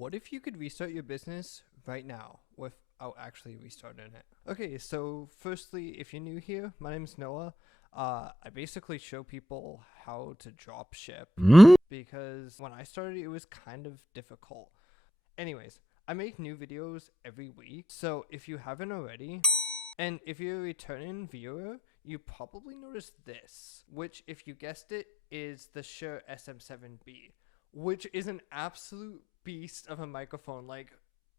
What if you could restart your business right now without actually restarting it? Okay, so firstly, if you're new here, my name's Noah. I basically show people how to drop ship because when I started, it was kind of difficult. Anyways, I make new videos every week, so if you haven't already, and if you're a returning viewer, you probably noticed this, which, if you guessed it, is the Shure SM7B, which is an absolute beast of a microphone. Like,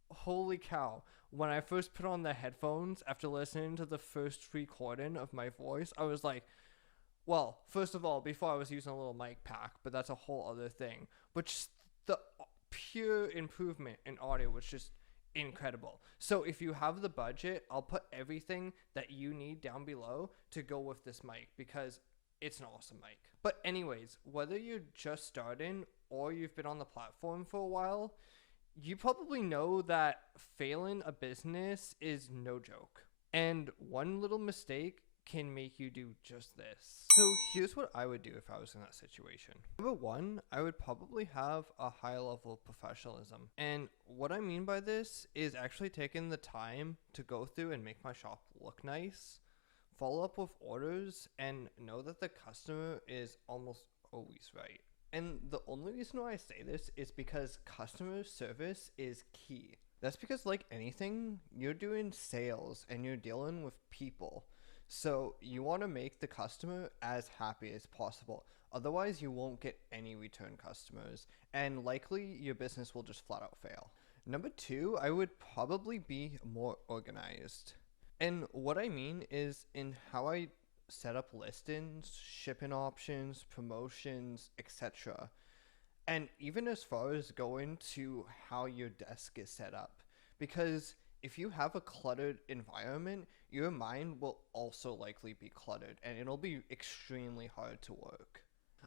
holy cow. When I first put on the headphones after listening to the first recording of my voice, I was like, well, first of all, before I was using a little mic pack, but that's a whole other thing. But just the pure improvement in audio was just incredible. So if you have the budget, I'll put everything that you need down below to go with this mic because it's an awesome mic. But anyways, whether you're just starting or you've been on the platform for a while, you probably know that failing a business is no joke. And one little mistake can make you do just this. So here's what I would do if I was in that situation. Number one, I would probably have a high level of professionalism. And what I mean by this is actually taking the time to go through and make my shop look nice, follow up with orders, and know that the customer is almost always right. And the only reason why I say this is because customer service is key. That's because, like anything, you're doing sales and you're dealing with people. So you want to make the customer as happy as possible. Otherwise, you won't get any return customers, and likely your business will just flat out fail. Number two, I would probably be more organized. And what I mean is in how I set up listings, shipping options, promotions, etc. And even as far as going to how your desk is set up. Because if you have a cluttered environment, your mind will also likely be cluttered and it'll be extremely hard to work.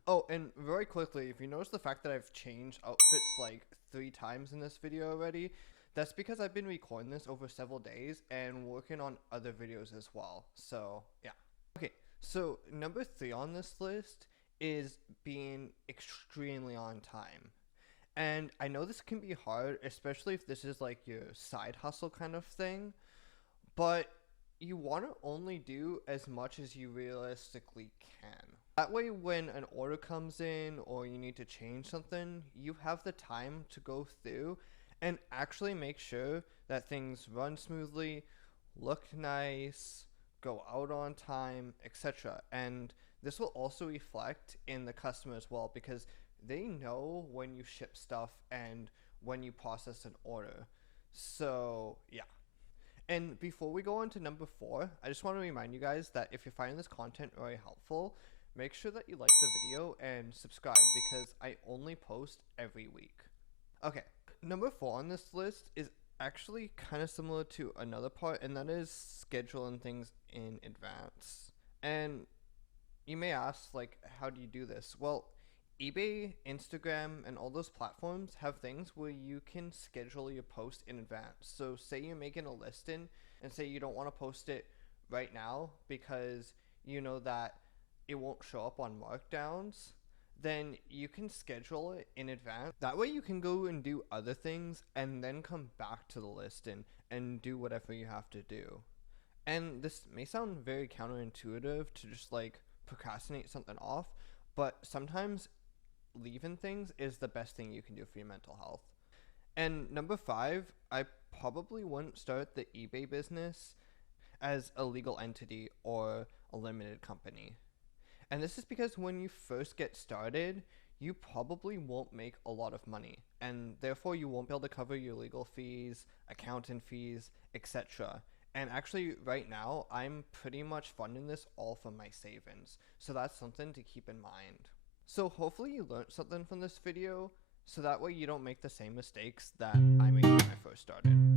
Oh, and very quickly, if you notice the fact that I've changed outfits like 3 times in this video already, that's because I've been recording this over several days and working on other videos as well. So, yeah. Okay, so number 3 on this list is being extremely on time. And I know this can be hard, especially if this is like your side hustle kind of thing, but you want to only do as much as you realistically can. That way, when an order comes in or you need to change something, you have the time to go through and actually make sure that things run smoothly, look nice, go out on time, etc. And this will also reflect in the customer as well, because they know when you ship stuff and when you process an order. So yeah. And before we go on to number 4, I just want to remind you guys that if you're finding this content very helpful, make sure that you like the video and subscribe, because I only post every week. Okay, number 4 on this list is actually kind of similar to another part, and that is scheduling things in advance. And you may ask, like, how do you do this? Well, eBay, Instagram, and all those platforms have things where you can schedule your post in advance. So say you're making a listing and say you don't want to post it right now because you know that it won't show up on markdowns, then you can schedule it in advance. That way you can go and do other things and then come back to the listing and do whatever you have to do. And this may sound very counterintuitive to just like procrastinate something off, but sometimes leaving things is the best thing you can do for your mental health. And number 5, I probably wouldn't start the eBay business as a legal entity or a limited company. And this is because when you first get started, you probably won't make a lot of money, and therefore you won't be able to cover your legal fees, accountant fees, etc. And actually right now, I'm pretty much funding this all from my savings. So that's something to keep in mind. So hopefully you learned something from this video, so that way you don't make the same mistakes that I made when I first started.